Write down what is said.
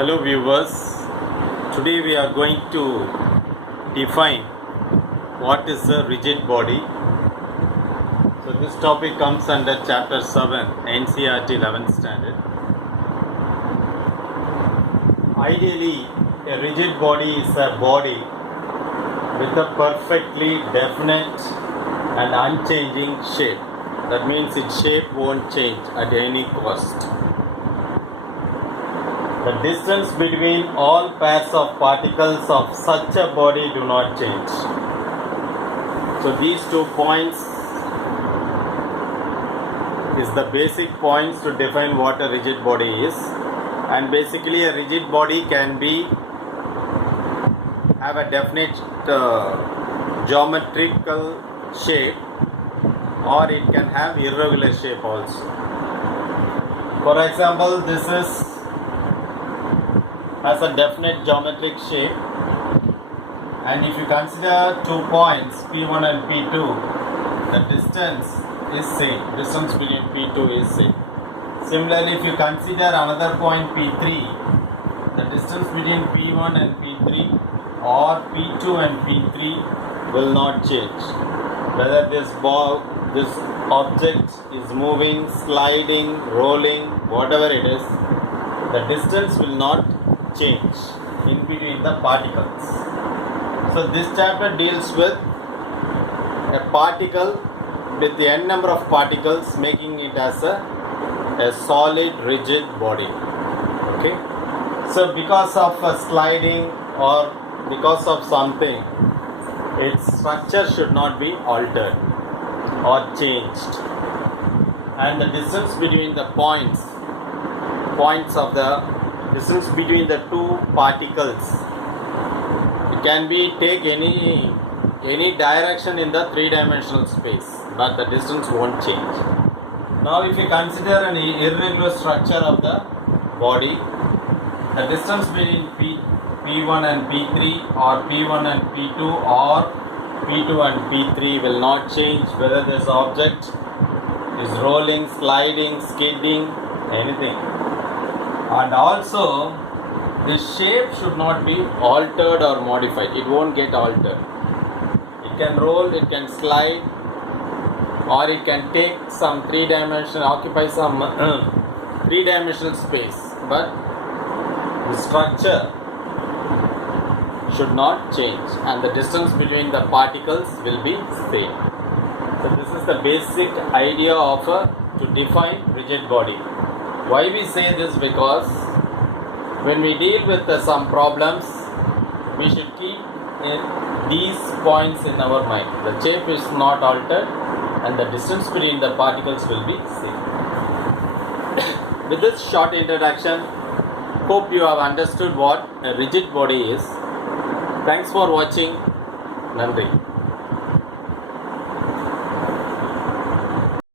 Hello viewers, today we are going to define what is a rigid body. So this topic comes under chapter 7 NCERT 11th standard. Ideally, a rigid body is a body with a perfectly definite and unchanging shape. That means its shape won't change at any cost. The distance between all pairs of particles of such a body do not change. So these 2 points is the basic points to define what a rigid body is. And basically a rigid body can have a definite geometrical shape, or it can have irregular shape also. For example, this has a definite geometric shape, and if you consider 2 points P1 and P2, the distance is same. Distance between P2 is same. Similarly, if you consider another point P3, the distance between P1 and P3 or P2 and P3 will not change. Whether this object is moving, sliding, rolling, whatever it is, the distance will not change in between the particles. So this chapter deals with a particle with the n number of particles, making it as a solid rigid body. Okay. So because of a sliding or because of something, its structure should not be altered or changed, and the distance between the points of the distance between the 2 particles, it can be take any direction in the 3-dimensional space, but the distance won't change. Now if you consider an irregular structure of the body, the distance between P1 and P3 or P1 and P2 or P2 and P3 will not change whether this object is rolling, sliding, skidding, anything. And also, the shape should not be altered or modified. It won't get altered. It can roll, it can slide, or it can take some 3-dimensional, occupy some 3-dimensional space. But the structure should not change, and the distance between the particles will be same. So this is the basic idea of to define rigid body. Why we say this? Because when we deal with some problems, we should keep these points in our mind. The shape is not altered and the distance between the particles will be same. With this short introduction, hope you have understood what a rigid body is. Thanks for watching. Nandri.